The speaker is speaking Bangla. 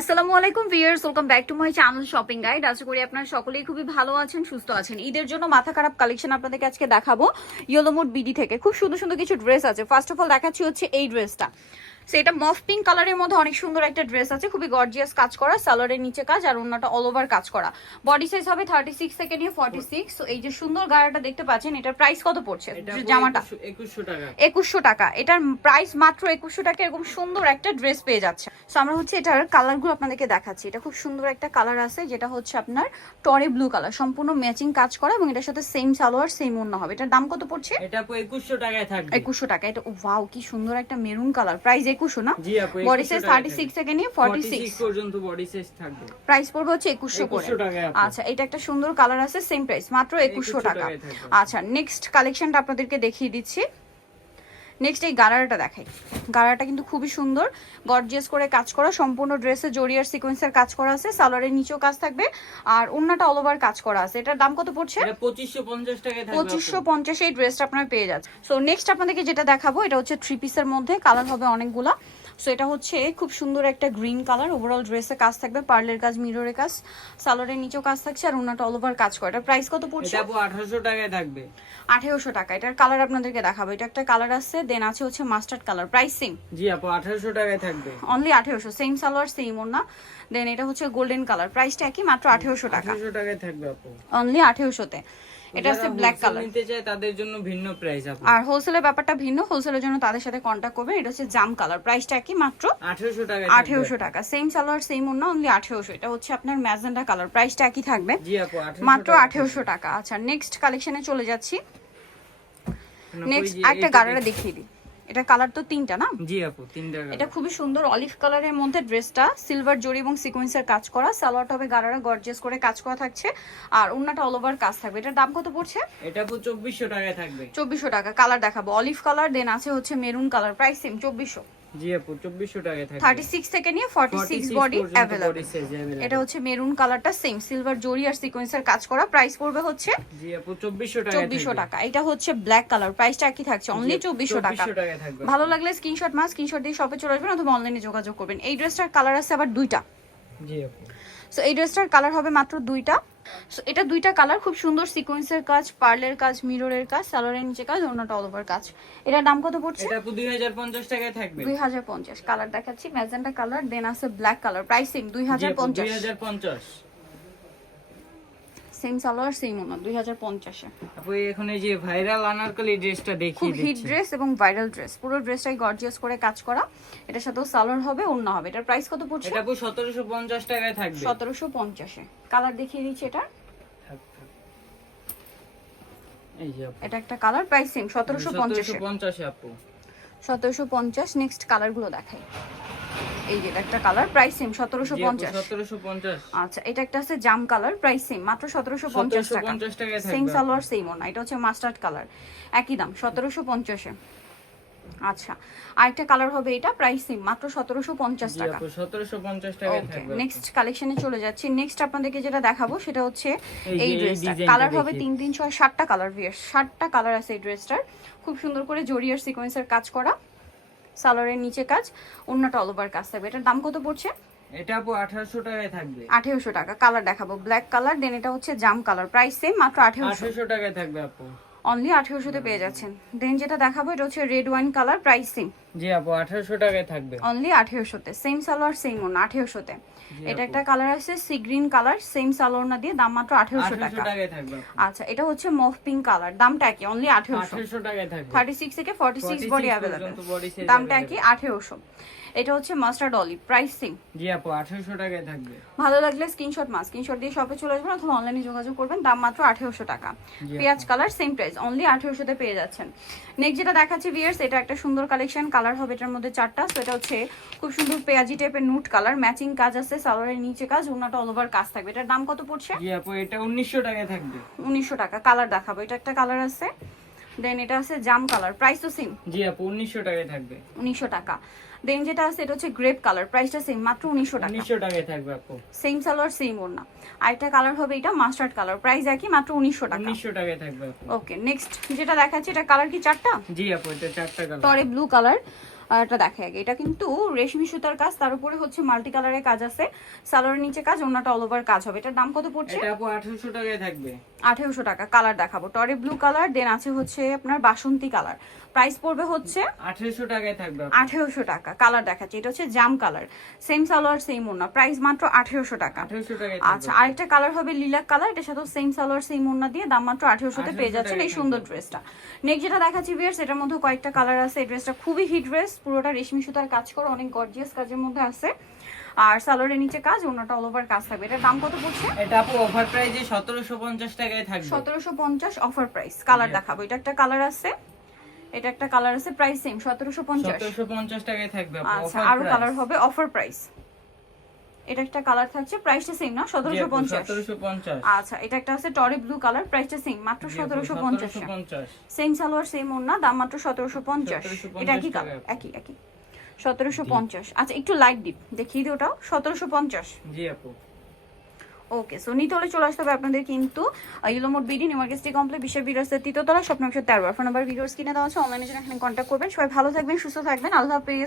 আসসালামু আলাইকুম viewers welcome back to my channel shopping guide. আশা করি আপনারা সকলেই খুবই ভালো আছেন, সুস্থ আছেন। ঈদের জন্য মাথা খারাপ কালেকশন আপনাদেরকে আজকে দেখাবো। ইয়েলোমোড বিডি থেকে। খুব সুন্দর সুন্দর কিছু ড্রেস আছে। ফার্স্ট অফ অল দেখাচ্ছি হচ্ছে এই ড্রেসটা সো এটা মফ পিঙ্ক কালারের মধ্যে অনেক সুন্দর একটা ড্রেস আছে খুবই গর্জিয়াস কাজ করা সালোয়ারের নিচে কাজ আর অন্যটা অল ওভার কাজ করা। বডি সাইজ হবে থার্টি সিক্স থেকে নিয়ে ফর্টি সিক্স এই যে সুন্দর গাড়াটা দেখতে পাচ্ছেন এটার প্রাইস কত পড়ছে? জামাটা। একুশশো টাকা। একুশশো টাকা। এটার প্রাইস মাত্র একুশশো টাকা এরকম সুন্দর একটা ড্রেস পেয়ে যাচ্ছে। সো আমরা হচ্ছে এটার কালারগুলো আপনাদেরকে দেখাচ্ছি। এটা খুব সুন্দর একটা কালার আছে যেটা হচ্ছে আপনার টরে ব্লু কালার সম্পূর্ণ ম্যাচিং কাজ করা এবং এটার সাথে সেম সালোয়ার সেম অন্য হবে। এটার দাম কত পড়ছে? এটা একুশশো টাকায় থাকবে। একুশশো টাকা। এটা ওয়াও কি সুন্দর একটা মেরুন কালার প্রাইস একুশো না? বডি সাইজ থার্টি সিক্স থেকে নিয়ে ফর্টি সিক্স পর্যন্ত বডি সাইজ থাকবে। প্রাইস পড়বে হচ্ছে একুশশো করে। 2100 টাকায় আপু। আচ্ছা এটা একটা সুন্দর কালার আছে সেম প্রাইস মাত্র একুশশো টাকা। আচ্ছা নেক্সট কালেকশনটা আপনাদেরকে দেখিয়ে দিচ্ছি। নেক্সট এই গারারাটা দেখাই। গারাটা কিন্তু খুবই সুন্দর। গর্জিয়াস করে কাজ করা সম্পূর্ণ ড্রেসে জরিয়ার সিকোয়েন্সের কাজ করা আছে সালোয়ারের নিচেও কাজ থাকবে আর অন্যটা অল ওভার কাজ করা আছে। এটার দাম কত পড়ছে? এটা পঁচিশশো পঞ্চাশ এই ড্রেসটা আপনারা পেয়ে যাচ্ছে সো নেক্সট আপনাদেরকে যেটা দেখাবো এটা হচ্ছে থ্রি পিসের মধ্যে কালার হবে অনেকগুলা। সো এটা হচ্ছে খুব সুন্দর একটা গ্রিন কালার ওভারঅল ড্রেসে কাজ থাকবে পার্লের কাজ মিররের কাজ সালোয়ারের নিচেও কাজ থাকছে আর অন্যটা অল ওভার কাজ করে। এটার প্রাইস কত পড়ছে? এটা আপু আঠারোশো টাকায় থাকবে। আঠেরোশো টাকা। এটার কালার আপনাদেরকে দেখাবো। এটা একটা কালার আছে দেন আছে হচ্ছে মাস্টার্ড কালার প্রাইস সেম জি আপু আঠারোশো টাকায় থাকবে। অনলি আঠারোশো সেম সালোয়ার সেম ওনা দেন এটা হচ্ছে গোল্ডেন কালার প্রাইসটা একই মাত্র আঠারোশো টাকা। আঠারোশো টাকায় থাকবে আপু। অনলি আঠেরোশোতে। এটা হচ্ছে ব্ল্যাক কালার নিতে চায় তাদের জন্য ভিন্ন প্রাইস আর হোলসেলের ব্যাপারটা ভিন্ন হোলসেলের জন্য তাদের সাথে কন্ট্যাক্ট করবে এটা হচ্ছে জাম কালার প্রাইসটা একই মাত্র? আঠারোশো টাকায় আঠেরোশো টাকা। সেম সালোয়ার সেম ওন্না অনলি আঠেরোশো। এটা হচ্ছে আপনার ম্যাজেন্ডা কালার প্রাইসটা একই থাকবে। জি আপু মাত্র 1800 টাকা। আচ্ছা নেক্সট কালেকশনে চলে যাচ্ছি। নেক্সট একটা গাড়িটা দেখিয়ে দিই। এটা কালার তো তিনটা না? জি আপু তিনটা এটা খুবই সুন্দর অলিভ কালারের মধ্যে ড্রেসটা সিলভার জরি এবং সিকোয়েন্সের কাজ করা সালোয়ারটা হবে গাড়ারা গর্জিয়াস করে কাজ করা থাকছে আর অন্যটা অল ওভার কাজ থাকবে। এটার দাম কত পড়ছে? এটা আপু চব্বিশশো টাকায় থাকবে। চব্বিশশো টাকা কালার দেখাবো। অলিভ কালার দেন আছে হচ্ছে মেরুন কালার প্রাইস সেম চব্বিশশো। জি আপু চব্বিশশো টাকায় থাকবে। থার্টি সিক্স থেকে নিয়ে ফর্টি সিক্স 46 বডি available। এটা হচ্ছে মেরুন কালারটা সেম সিলভার জরি আর সিকোয়েন্সের কাজ করা। প্রাইস পড়বে হচ্ছে জি আপু চব্বিশশো টাকা চব্বিশশো টাকা। এটা হচ্ছে ব্ল্যাক কালার প্রাইসটা একই থাকছে অনলি চব্বিশশো টাকা। টাকায় থাকবে। ভালো লাগলে স্ক্রিনশট মাস স্ক্রিনশট দিয়ে শপে চলে আসবেন অথবা অনলাইনে যোগাযোগ করবেন। এই ড্রেসটার কালার আছে আবার দুইটা। জি আপু। সো এই ড্রেসটার কালার হবে মাত্র দুইটা। সো এটা দুইটা কালার খুব সুন্দর সিকোয়েন্সের কাজ পার্লের কাজ মিররের কাজ সালোয়ারের নিচে কাজ অন্যটা অল ওভার কাজ। এটার দাম কত পড়ছে? এটা হাজার পঞ্চাশ টাকায় থাকবে। দুই হাজার পঞ্চাশ কালার দেখাচ্ছি ম্যাজেন্টা কালার দেন আছে ব্ল্যাক কালার প্রাইসিং দুই হাজার পঞ্চাশ। দুই হাজার পঞ্চাশ। সেম সালোয়ার সেম ওনা দুই হাজার পঞ্চাশে। আপু এখন এই যে ভাইরাল আনারকলি ড্রেসটা খুব হিট ড্রেস এবং ভাইরাল ড্রেস পুরো ড্রেসটাই গর্জিয়াস করে কাজ করা। এটার সাথেও সালোয়ার হবে অন্য হবে। এটার প্রাইস কত পড়ছে? এটা আপু সতেরোশো পঞ্চাশ টাকায় থাকবে। সতেরোশো পঞ্চাশে। কালার দেখিয়ে দিচ্ছি এটা। এই যে এটা একটা কালার প্রাইস সেম সতেরোশো পঞ্চাশে। সতেরোশো পঞ্চাশে আপু। সতেরোশো পঞ্চাশ নেক্সট কালারগুলো দেখাই। এই যে একটা কালার প্রাইস সেম সতেরোশো পঞ্চাশ। সতেরোশো পঞ্চাশ। আচ্ছা এটা একটা আছে জাম কালার প্রাইস সেম মাত্র সতেরোশো পঞ্চাশ সতেরোশো টাকা পঞ্চাশ টাকায় সেম সালোয়ার সেম ওনা এটা হচ্ছে মাস্টার্ড কালার একই দাম সতেরোশো পঞ্চাশে। আচ্ছা আরেকটা কালার হবে এটা প্রাইস সেম মাত্র সতেরোশো পঞ্চাশ জি টাকা। আপু সতেরোশো পঞ্চাশ টাকায় ওকে থাকবে। নেক্সট কালেকশনে চলে যাচ্ছি। নেক্সট আপনাদেরকে যেটা দেখাবো সেটা হচ্ছে এই ড্রেসটা কালার হবে দেখি। তিন তিন ছয় সাতটা কালার ভিয়ার সাতটা কালার আছে এই ড্রেসটার খুব সুন্দর করে জরিয়ার সিকোয়েন্সের কাজ করা। সালোয়ারের নিচে কাজ অন্যটা অল ওভার কাজ থাকবে। এটার দাম কত পড়ছে? এটা আপু আঠারোশো টাকায় থাকবে। আঠেরোশো টাকা। কালার দেখাবো। ব্ল্যাক কালার দেন এটা হচ্ছে জাম কালার প্রাইস সেম মাত্র আঠেরোশো। আঠারোশো টাকায় থাকবে আপু। অনলি আঠেরোশোতে পেয়ে যাচ্ছেন। দেন যেটা দেখাবো এটা হচ্ছে red wine colour price same জি আপু আঠারোশো টাকায় থাকবে। অনলি আঠেরোশোতে সেম সালোয়ার সেম ওনা আঠেরোশোতে। এটা একটা কালার আছে sea green colour same salwar না দিয়ে দাম মাত্র আঠেরোশো আঠারোশো টাকা টাকায় থাকবে আচ্ছা এটা হচ্ছে মফ পিঙ্ক কালার দামটা কি অনলি আঠেরোশো। আঠারোশো টাকায় থাকবে। থার্টি সিক্স থেকে 46 বডি size দামটা কি আঠেরোশো। এটা হচ্ছে মাস্টার্ড অলিভ প্রাইস সেম জি আপু আঠারোশো টাকায় থাকবে। ভালো লাগলে স্ক্রিনশট মাস স্ক্রিনশট দিয়ে শপে চলে আসবেন অথবা অনলাইনে যোগাযোগ করবেন দাম মাত্র আঠেরোশো টাকা। পেঁয়াজ কালার সেম প্রাইস অনলি আঠেরোশোতে পেয়ে যাচ্ছেন। নেক্সট যেটা দেখাচ্ছি ভিয়ার্স এটা একটা সুন্দর কালেকশন কালার হবে এটার মধ্যে চারটা। সো এটা হচ্ছে খুব সুন্দর পেঁয়াজি টাইপের নুট কালার ম্যাচিং কাজ আছে সালোয়ারের নিচে কাজ ওনাটা অল ওভার কাজ থাকবে। এটার দাম কত পড়ছে? জি আপু এটা উনিশশো টাকায় থাকবে। উনিশশো টাকা কালার দেখাবো। এটা একটা কালার আছে। দেন এটা আছে জাম কালার প্রাইস তো সেম জি আপু উনিশশো টাকায় থাকবে। উনিশশো টাকা। দেন যেটা আছে এটা হচ্ছে গ্রেপ কালার প্রাইসটা সেম মাত্র উনিশশো টাকা। উনিশশো টাকায় থাকবে আপু। সেম সালোয়ার সেম ওড়না। আরেকটা কালার হবে এটা মাস্টার্ড কালার প্রাইস একই মাত্র উনিশশো টাকা। উনিশশো টাকায় থাকবে আপু। ওকে নেক্সট যেটা দেখাচ্ছি এটা কালার কি চারটা? জি আপু এটা চারটা কালার তরে ব্লু কালার আর এটা দেখে আগে। এটা কিন্তু রেশমি সুতার কাজ তার উপরে হচ্ছে মাল্টি কালারের কাজ আছে। সালোয়ারের নিচে কাজ অন্যটা অল ওভার কাজ হবে। এটার দাম কত পড়ছে? এটা আপু আঠারোশো টাকায় থাকবে। আঠেরোশো টাকা কালার দেখাবো। টরে ব্লু কালার দেন আছে হচ্ছে আপনার বাসন্তী কালার। প্রাইস পড়বে হচ্ছে আঠারোশো টাকায় থাকবে আপু। আঠেরোশো টাকা কালার দেখাচ্ছে। এটা হচ্ছে জাম কালার। সেম সালোয়ার সেম ওড়না। প্রাইস মাত্র আঠেরোশো টাকা। আঠারোশো টাকায় আচ্ছা আরেকটা কালার হবে লিলাক কালার। এটার সাথে সেম সালোয়ার সেম ওড়না দিয়ে দাম মাত্র আঠেরোশোতে পেয়ে যাচ্ছেন এই সুন্দর। ড্রেসটা নেক্সট যেটা দেখাচ্ছি বিয়ার্স এটার মধ্যে কয়েকটা কালার আছে। এই ড্রেসটা খুবই হিট ড্রেস পুরোটা রেশমি সুতার কাজ করে অনেক গর্জিয়াস কাজের মধ্যে আছে। আর সালোয়ারের নিচে কাজ ওনাটা অল ওভার কাজ থাকবে। এটার দাম কত পড়ছে? এটা আপু অফার প্রাইসে সতেরোশো পঞ্চাশ টাকায় থাকবে। সতেরোশো পঞ্চাশ অফার প্রাইস কালার দেখাবো। এটা একটা কালার আছে। এটা একটা কালার আছে প্রাইস সেম সতেরোশো পঞ্চাশ। সতেরোশো পঞ্চাশ টাকায় থাকবে আপু আচ্ছা offer আরও কালার হবে অফার প্রাইস এটা একটা কালার থাকছে প্রাইসটা সেম না সতেরোশো পঞ্চাশ। 1750 আচ্ছা এটা একটা আছে টরে ব্লু কালার প্রাইসটা সেম মাত্র সতেরোশো পঞ্চাশ। 1750 সেম সালোয়ার সেম ওড়না দাম মাত্র সতেরোশো পঞ্চাশ। 1750 এটা একই কালার একই একই। সতেরোশো পঞ্চাশ। আচ্ছা একটু লাইট ডিপ দেখিয়ে দিই ওটাও। সতেরোশো পঞ্চাশ। জি আপু। ওকে সো নিতে হলে চলে আসতে হবে আপনাদের কিন্তু ইলোমোট বিডি নিমার্কেস্টি কমপ্লেক্স বিশ্বের বিরাসের তৃতীয়তলা স্বপ্ন একশো তেরো ফোন নাম্বার ভিডিওস কিনে দেওয়া আছে অনলাইনে জন্য এখানে কন্ট্যাক্ট করবেন। সবাই ভালো থাকবেন সুস্থ থাকবেন। আল্লাহ হাফেজ।